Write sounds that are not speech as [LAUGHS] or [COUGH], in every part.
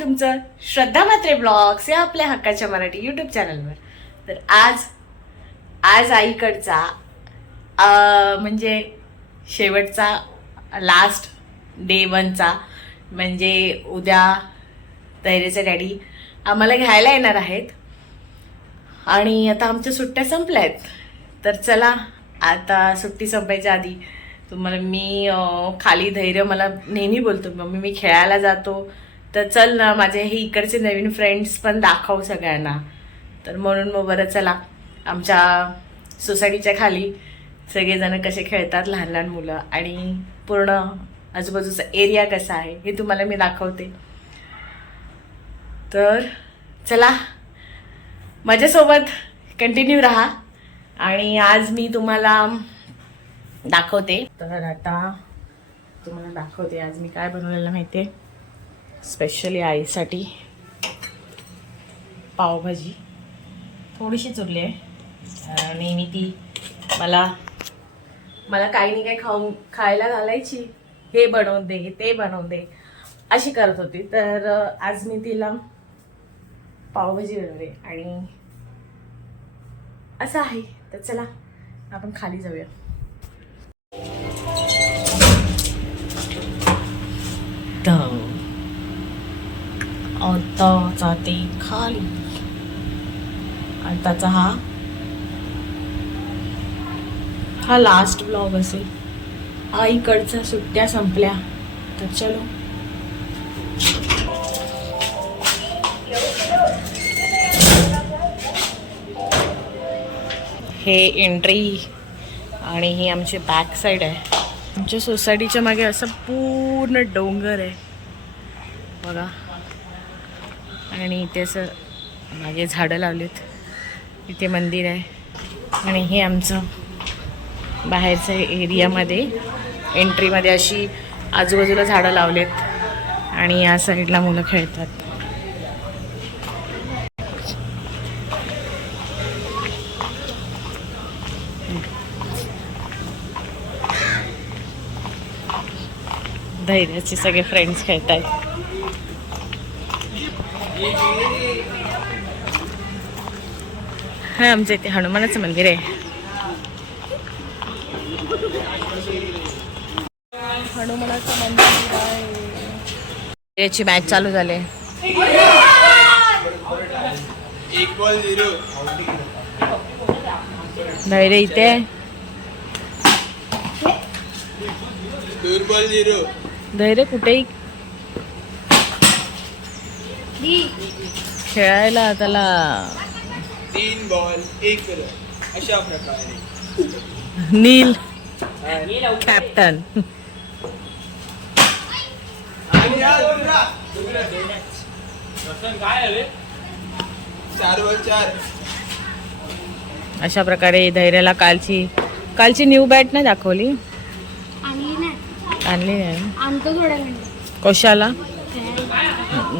आहे तुमचं श्रद्धा म्हात्रे ब्लॉग्स या आपल्या हक्काच्या मराठी युट्यूब चॅनलवर तर आज आज आईकडचा म्हणजे शेवटचा लास्ट डे वनचा म्हणजे उद्या तैरेचे डॅडी आम्हाला घ्यायला येणार आहेत. आणि आता आमच्या सुट्ट्या संपल्या आहेत. तर चला आता सुट्टी संपायच्या आधी तुम्हाला मी खाली धैर्य मला नेहमी बोलतो मम्मी मी खेळायला जातो तर चल ना माझे हे इकडचे नवीन फ्रेंड्स पण दाखव सगळ्यांना. तर म्हणून मग बरं चला. आमच्या सोसायटीच्या खाली सगळेजण कसे खेळतात लहान लहान मुलं आणि पूर्ण आजूबाजूचा एरिया कसा आहे हे तुम्हाला मी दाखवते. तर चला. माझ्यासोबत कंटिन्यू राहा. आणि आज मी तुम्हाला दाखवते. तर आता तुम्हाला दाखवते आज मी काय बनवलेलं माहिती आहे स्पेशली आईसाठी पावभाजी. थोडीशीच उरली आहे. नेहमी ती मला मला काही नाही काही खाऊन खायला घालायची. हे बनवून दे ते बनवून दे अशी करत होती. तर आज मी तिला पावभाजी बनवले आणि असं आहे. तर चला आपण खाली जाऊया. तर आता जाते खाली आताचा हा हा लास्ट ब्लॉग असेल. आईकडच्या सुट्ट्या संपल्या. तर चलो. हे एंट्री आणि ही आमची बॅक साईड आहे. आमच्या सोसायटीच्या मागे असं पूर्ण डोंगर आहे. बघा. आणि इथे असं मागे झाडं लावलीत. इथे मंदिर आहे. आणि हे आमचं बाहेरच्या एरियामध्ये एंट्रीमध्ये अशी आजूबाजूला झाडं लावलेत. आणि या साईडला मुलं खेळतात. धैर्याचे सगळे फ्रेंड्स खेळत आहेत हा आमच्या इथे हनुमानाचं मंदिर आहे हनुमानाचं मंदिर आहे याची मॅच चालू झाली झिरो धैर्य इथे धैर्य कुठेही खेळायला त्याला तीन बॉल एक रन अशा प्रकारे. नील कॅप्टन. अशा प्रकारे धैर्याला कालची कालची न्यू बॅट नाही दाखवली? आणली नाही. कशाला?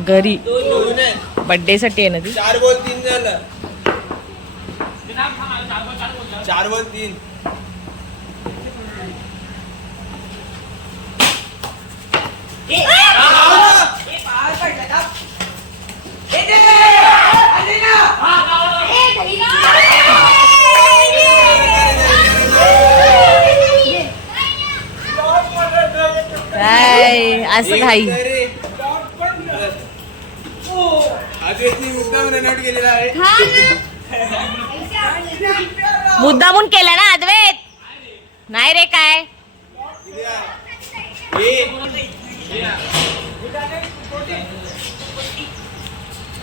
घरी. बर्थडे साठी आहे ना ती चार बॉल तीन झालं चार बॉल तीन काय असं घाई अरे. आज मी केलेला आहे. मुद्दामून केलं ना अद्वैत. नाही रे काय. हे.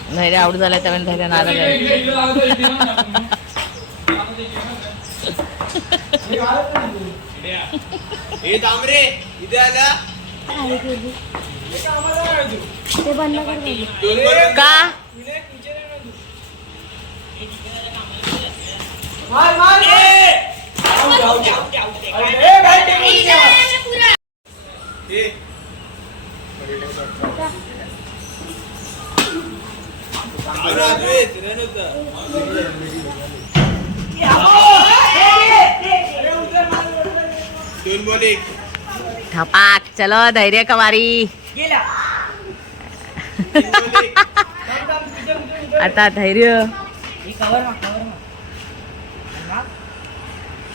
धैर्य आऊट झाला त्यामुळे धैर्य नाराज आहे हे तांबरे इथे आला. का? Tepat, celo dari dia kemari. Gila. [LAUGHS] Dari dia. Ini kawar mah kawar.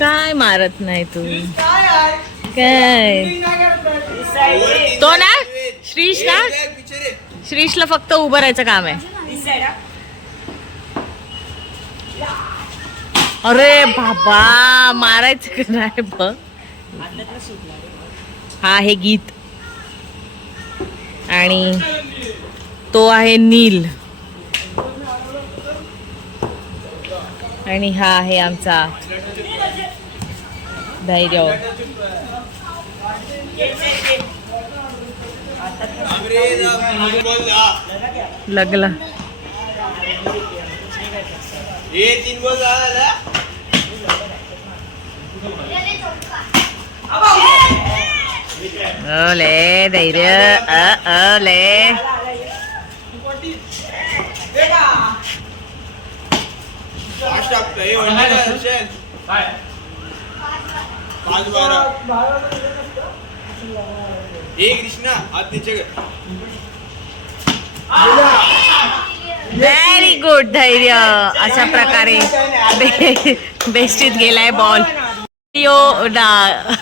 काय मारत नाही तू? काय? तो ना? श्रीश हे ना? श्रीशला फक्त उभं राहायचं काम आहे. अरे बाबा मारायचं का नाही बघ? हा आहे गीत. आणि तो आहे नील. आणि हा आहे आमचा ధైర్యం लगला ये तीन बोल दादा ओले धैर्य ओले देखा फास्ट अप पे ओले पाच बारा. हे कृष्णा व्हेरी गुड धैर्य. अशा प्रकारे बेस्टीत गेलाय बॉल यो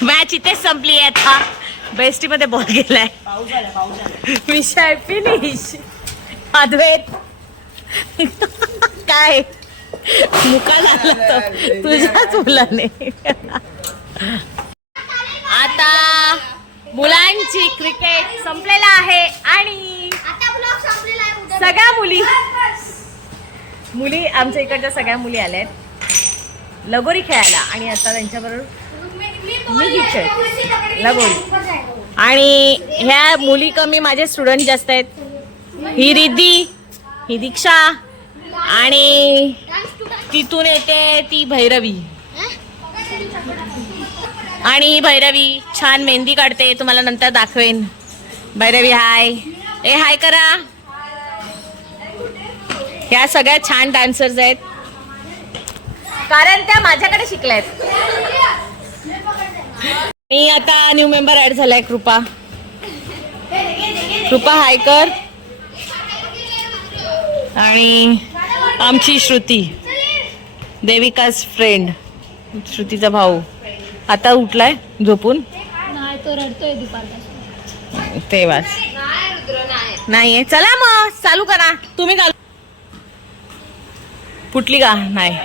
मॅच इथेच संपली आहे आता. बेस्टी मध्ये बॉल गेलाय. विषय फिनिश अद्वैत. काय? मुका झाला तो. तुझ्याच मुलाने. आता मुलांची क्रिकेट संपलेला आहे आणि सगळ्या मुली मुली आमच्या इकडच्या सगळ्या मुली आल्या आहेत लगोरी खेळायला आणि आता त्यांच्याबरोबर मी खेळते. लगोरी. आणि ह्या मुली कमी माझे स्टुडंट जास्त आहेत. ही रिद्धी ही दीक्षा आणि तिथून येते ती भैरवी. आणि ही भैरवी छान मेहंदी काढते तुम्हाला नंतर दाखवेन. भैरवी हाय ए हाय करा. ह्या सगळ्या छान डान्सर्स आहेत. कारण त्या माझ्याकडे शिकल्या आहेत मी आता न्यू मेंबर ऍड झालाय कृपा. कृपा हायकर आणि आमची श्रुती देविकाच फ्रेंड श्रुतीचा भाऊ. आता उठलाय झोपून? नाही तो तेव्हाच. नाहीये. चला मग चालू करा. तुम्ही चालू फुटली का? नाही.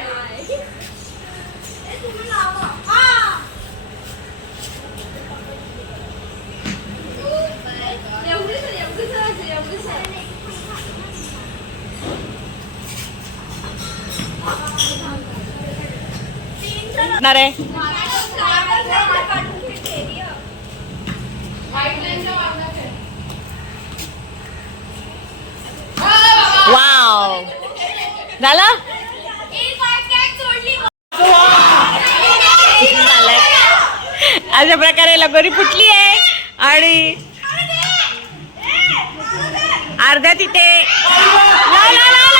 आहे. झालं. अशा प्रकारे लगोरी फुटली आहे आणि अर्ध्या तिथे लाव, लाव, लाव,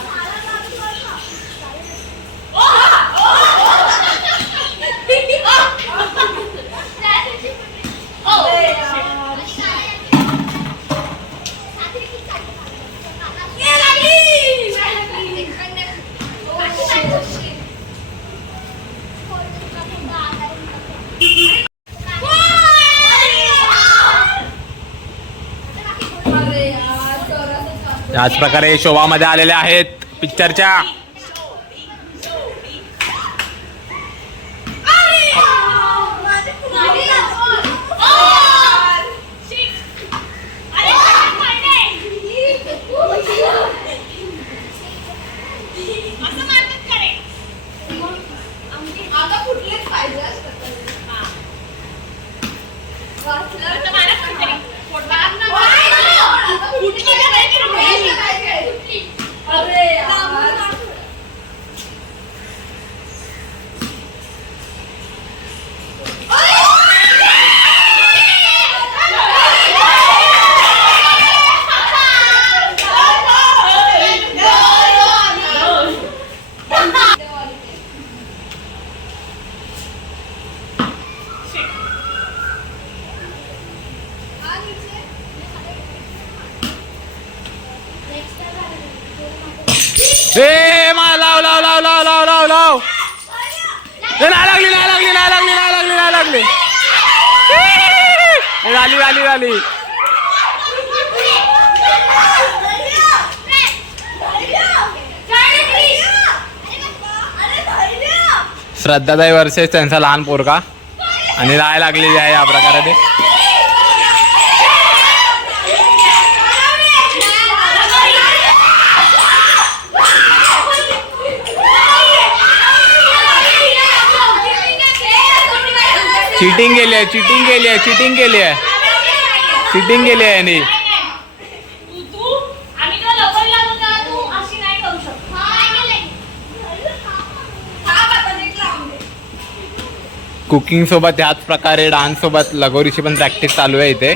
याच प्रकारे शोभामध्ये आलेले आहेत पिक्चरच्या ए मा लाव लाव लाव लाव लाव लाव लाव ए, नाही लागली नाही लागली नाही लागली नाही लागली. नाही लागली ए, झाली झाली त्यांचा लहान पोरगा. आणि राय लागलेली आहे या प्रकारे चिटिंग केली आहे चिटिंग केली आहे चिटिंग केली आहे. चिटिंग केली आहे यांनी. कुकिंग सोबत ह्याच प्रकारे डान्स सोबत लगोरीची पण प्रॅक्टिस चालू आहे इथे.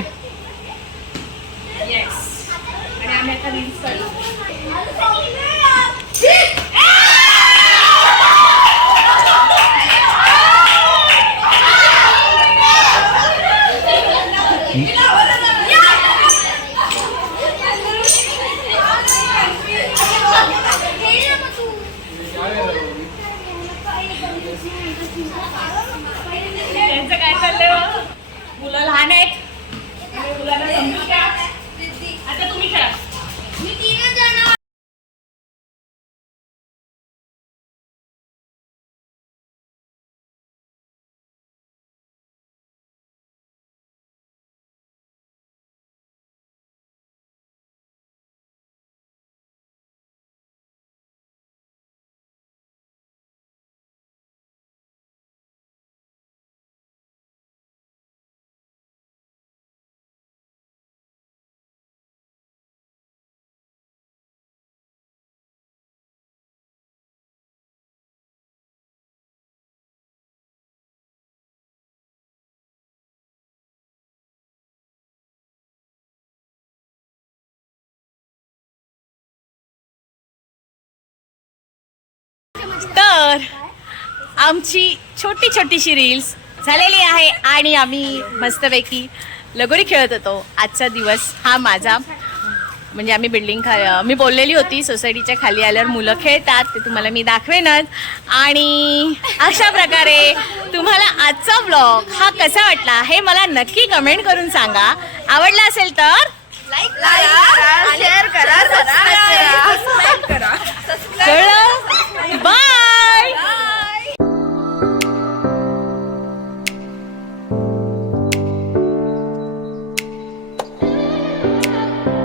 तर आमची छोटी छोटीशी रील्स झालेली आहे आणि आम्ही मस्तपैकी लगोरी खेळत होतो. आजचा दिवस हा माझा. म्हणजे आम्ही बिल्डिंग खा मी बोललेली होती सोसायटीच्या खाली आल्यावर मुलं खेळतात ते तुम्हाला मी दाखवेनच. आणि अशा प्रकारे तुम्हाला आजचा ब्लॉग हा कसा वाटला हे मला नक्की कमेंट करून सांगा. आवडला असेल तर लाईक करा शेअर करा कळलं? बाय